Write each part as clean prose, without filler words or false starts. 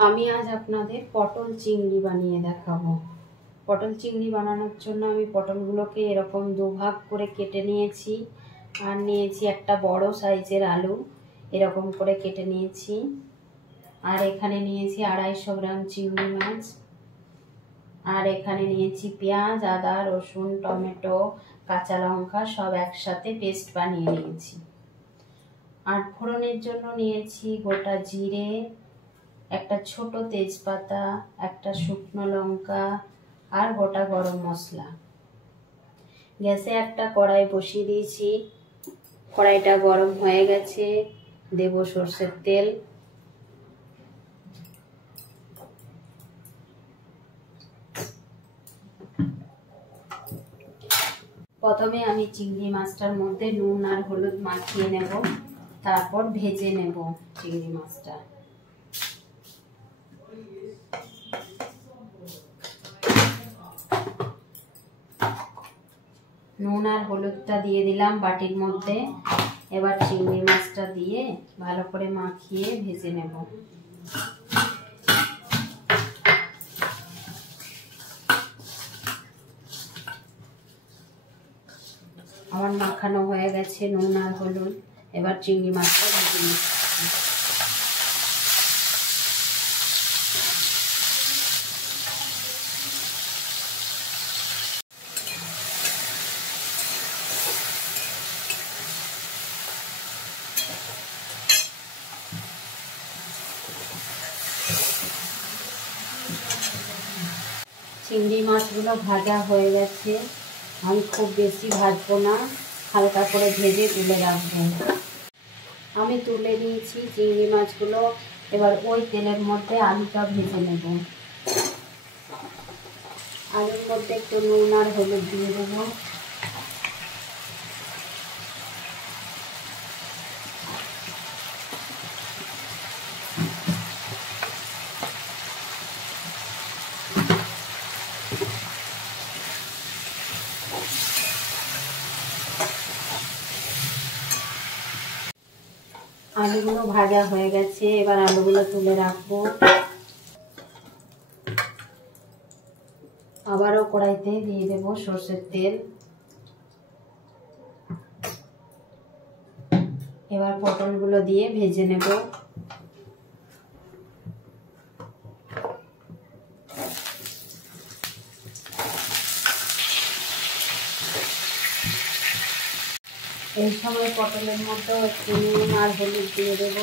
আমি আজ আপনাদের পটল চিংড়ি বানিয়ে দেখাবো। পটল চিংড়ি বানানোর জন্য আমি পটলগুলোকে এরকম দুভাগ করে কেটে নিয়েছি, আর নিয়েছি একটা বড় সাইজের আলু, এরকম করে কেটে নিয়েছি। আর এখানে নিয়েছি 250 গ্রাম চিংড়ি মাছ, আর এখানে নিয়েছি পেঁয়াজ, আদা, রসুন, টমেটো, কাঁচা লঙ্কা সব একসাথে পেস্ট বানিয়ে নিয়েছি। আর ফোড়নের জন্য নিয়েছি গোটা জিরে, একটা ছোট তেজপাতা, একটা শুকনো লঙ্কা আর গোটা গরম মশলা। গ্যাসে একটা কড়াই বসিয়ে দিয়েছি, কড়াইটা গরম হয়ে গেছে। দেব সরষের তেল। প্রথমে আমি চিংড়ি মাছটার মধ্যে নুন আর হলুদ মাখিয়ে নেব, তারপর ভেজে নেব চিংড়ি মাছটা। নুন আর হলুদটা দিয়ে দিলাম বাটির মধ্যে। এবার চিংড়ি মাছটা দিয়ে ভালো করে মাখিয়ে ভেজে নেব। আমার মাখানো হয়ে গেছে নুন আর হলুদ। এবার চিংড়ি মাছটা ভেজে নিচ্ছি। চিংড়ি মাছগুলো ভাজা হয়ে গেছে। আমি খুব বেশি ভাজবো না, হালকা করে ভেজে তুলে রাখবো। আমি তুলে নিয়েছি চিংড়ি মাছগুলো। এবার ওই তেলের মধ্যে আলুটা ভেজে নেব। আলুর মধ্যে একটু নুন আর হলুদ দিয়ে দেবো। আলুগুলো ভাজা হয়ে গেছে, এবার আলুগুলো তুলে রাখবো। আবারও কড়াইতে দিয়ে দেবো সরষের তেল। এবার পটলগুলো দিয়ে ভেজে নেব। এই সময় পটলের মধ্যে একটু নুন আর হলুদ দিয়ে দেব।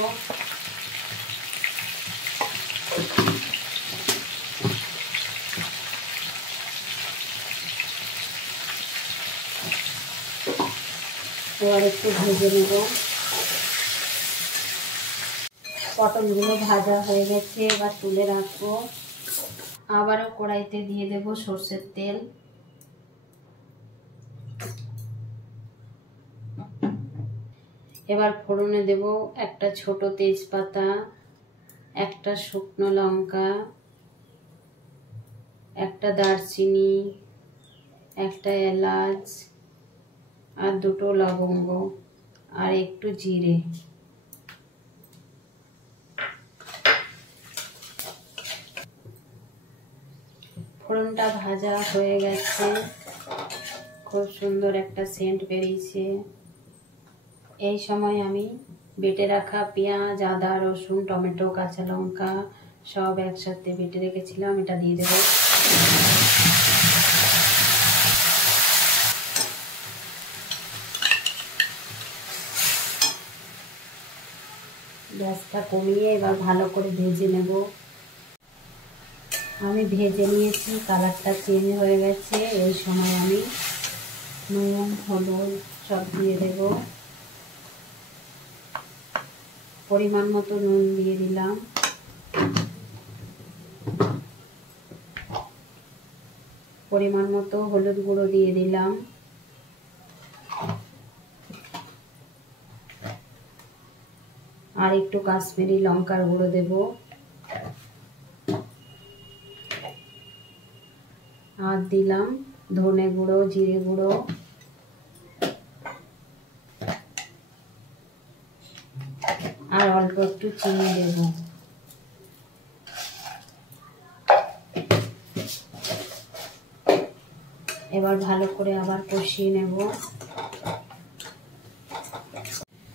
এবার একটু ভেজে নেব। পটলগুলো ভাজা হয়ে গেছে, এবার তুলে রাখবো। আবারও কড়াইতে দিয়ে দেব সরষের তেল। এবার ফোড়নে দেব একটা ছোট তেজপাতা, একটা শুকনো লঙ্কা, একটা দারচিনি, একটা এলাচ আর দুটো লবঙ্গ আর একটু জিরে। ফোড়নটা ভাজা হয়ে গেছে, খুব সুন্দর একটা সেন্ট বেরিয়েছে। এই সময় আমি বেটে রাখা পেঁয়াজ, আদা, রসুন, টমেটো, কাঁচা লঙ্কা সব একসাথে বেটে রেখেছিলাম, এটা দিয়ে দেবো। গ্যাসটা কমিয়ে এবার ভালো করে ভেজে নেব। আমি ভেজে নিয়েছি, কালারটা চেঞ্জ হয়ে গেছে। এই সময় আমি নুন, হলুদ সব দিয়ে দেব। পরিমাণ মতো নুন দিয়ে দিলাম। পরিমাণ মতো হলুদ গুঁড়ো দিয়ে দিলাম। আর একটু কাশ্মীরি লঙ্কার গুঁড়ো দেব। আর দিলাম ধনে গুঁড়ো, জিরে গুঁড়ো। আর অল্প একটু চিনি দেব। এবার ভালো করে আবার কষিয়ে নেব।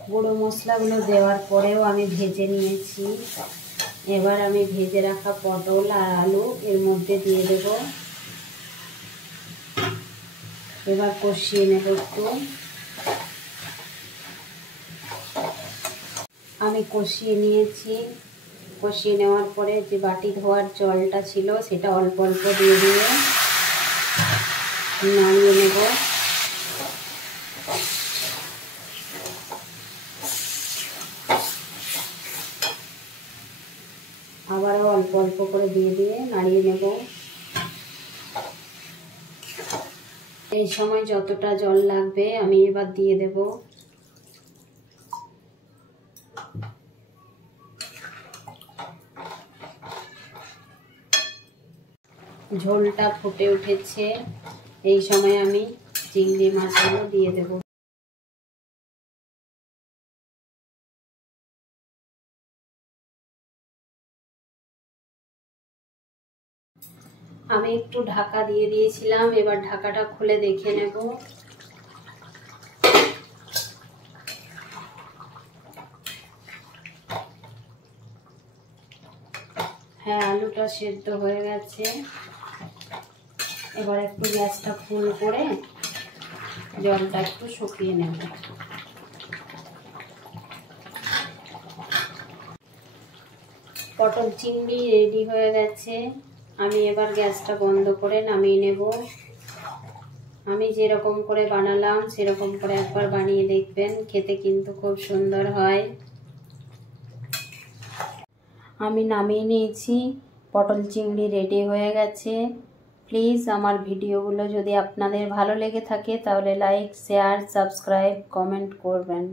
গুঁড়ো মশলাগুলো দেওয়ার পরেও আমি ভেজে নিয়েছি। এবার আমি ভেজে রাখা পটল আর আলু এর মধ্যে দিয়ে দেব। এবার কষিয়ে নেব একটু। আমি কষিয়ে নিয়েছি। কষিয়ে নেওয়ার পরে যে বাটি ধোয়ার জলটা ছিল সেটা অল্প অল্প দিয়ে দিয়ে নামিয়ে নেব। আবারও অল্প অল্প করে দিয়ে দিয়ে নাড়িয়ে নেব। এই সময় যতটা জল লাগবে আমি এবার দিয়ে দেব। ঝোলটা ফুটে উঠেছে। এই সময় আমি চিংড়ি মাছগুলো দিয়ে দেব। আমি একটু ঢাকা দিয়ে দিয়েছিলাম, এবার ঢাকাটা খুলে দেখে নেব। হ্যাঁ, আলুটা সেদ্ধ হয়ে গেছে। এবার একটু গ্যাসটা ফুল করে জলটা একটু শুকিয়ে নেব। পটল চিংড়ি রেডি হয়ে গেছে। আমি এবার গ্যাসটা বন্ধ করে নামিয়ে নেব। আমি যেরকম করে বানালাম সেরকম করে একবার বানিয়ে দেখবেন, খেতে কিন্তু খুব সুন্দর হয়। আমি নামিয়ে নিয়েছি, পটল চিংড়ি রেডি হয়ে গেছে। প্লিজ আমার ভিডিওগুলো যদি আপনাদের ভালো লেগে থাকে তাহলে লাইক, শেয়ার, সাবস্ক্রাইব, কমেন্ট করবেন।